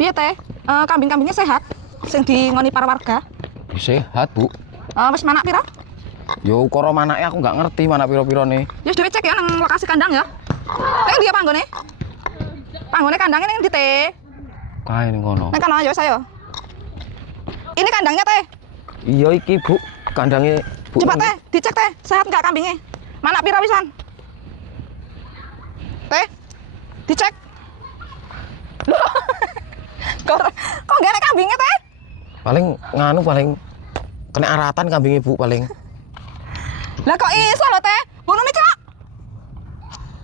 Piye teh? Kambing-kambingnya sehat? Sing dingoni para warga? Sehat, Bu. Wis manak pira? Yo ukara manake aku nggak ngerti mana piro-pirone. Ya dhewe cek ya nang lokasi kandang ya. Dia panggone? Panggone kandangnya ning ndi teh? Kae ning kono. Ning kono ayo saya. Ini kandangnya teh. Iya iki, Bu. Kandange Bu. Coba teh, dicek teh, sehat enggak kambingnya? Manak pira pisan? Teh, dicek. Loh. Kok gak ada kambingnya teh? Paling nganu paling kena aratan kambingnya Bu paling. Lah kok iso lho teh? Bunune celok.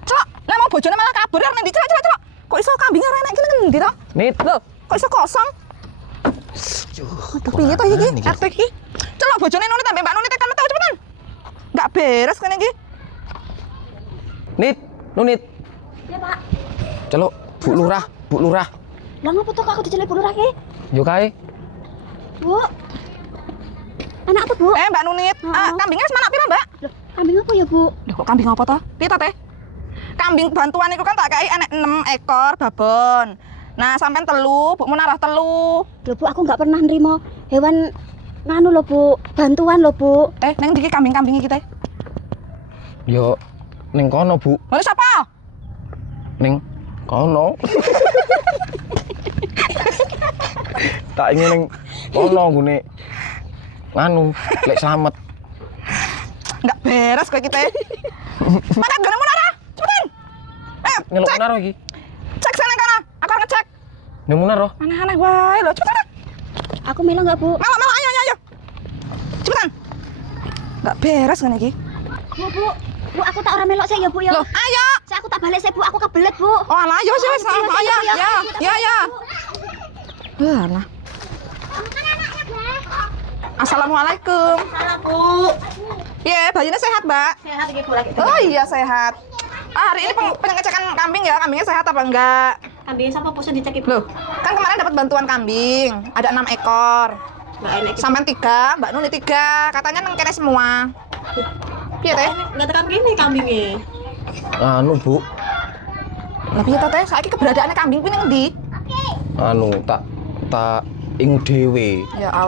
Celok, lah mau bojone malah kabur nang ndi celok. Kok iso kambingnya ora enak iki ngendi to? Nit. Loh, kok iso kosong? Aduh, piye to iki? RT iki. Celok bojone Nunit ambek Mbak Nunit tekan metu cepetan. Enggak beres kene iki. Nit, Nunit. Ya, Pak. Celuk, Bu Lurah, Bu Lurah. Lah ngopo to kok aku diceluk Bu Lurah ki? Yo kae. Bu. Anak apa, Bu? Mbak Nunit, kambingnya wis manak pira, Mbak? Loh, kambing apa ya, Bu? Loh, kok kambing apa to? Piye to, Teh? Kambing bantuan iku kan tak kai enek 6 ekor babon. Nah, sampean telu, Bu Munarah telu. Loh, Bu, aku nggak pernah nerima hewan nganu loh, Bu. Bantuan loh, Bu. Neng iki kambing-kambing iki, Teh. Yo ning kono, Bu. Lha sapa? Ning kono. Tak ingin ning kono gune. Nganu, lek slamet. Enggak beres kowe iki, Teh. Makan gone Munarah. Cepetan. Nyeluk Cek. Munaro iki. Cek sana kana. Aku harus ngecek. Ning Munaro. Aneh-aneh wae lho, cepetan. Aku melo nggak, Bu? Melo, ayo. Cepetan. Enggak beres ngene iki. Bu, aku tak ora melok sih ya, Bu ya. Loh, ayo. Saya aku tak balik sih, Bu. Aku kebelet, Bu. Oh, alah, yo wis. Iya, Ayo, iya, ya. Alah. Assalamualaikum. Salah, Bu. Iya, bayinya sehat, Mbak. Sehat iki, Bu lagi. Oh iya, sehat. Hari ini pengecekan kambing ya, kambingnya sehat apa enggak? Kambing siapa bosan dicek, Bu? Loh, kan kemarin dapat bantuan kambing, ada 6 ekor. Nggak enak. Sampai 3, Mbak Nuni 3, katanya nang kene semua. Iya, Teh? Nggak tekan gini kambingnya. Anu, Bu. Lah piye to, Teh? Saiki keberadaannya kambing kuwi ning ndi? Anu tak ingu dhewe. Ya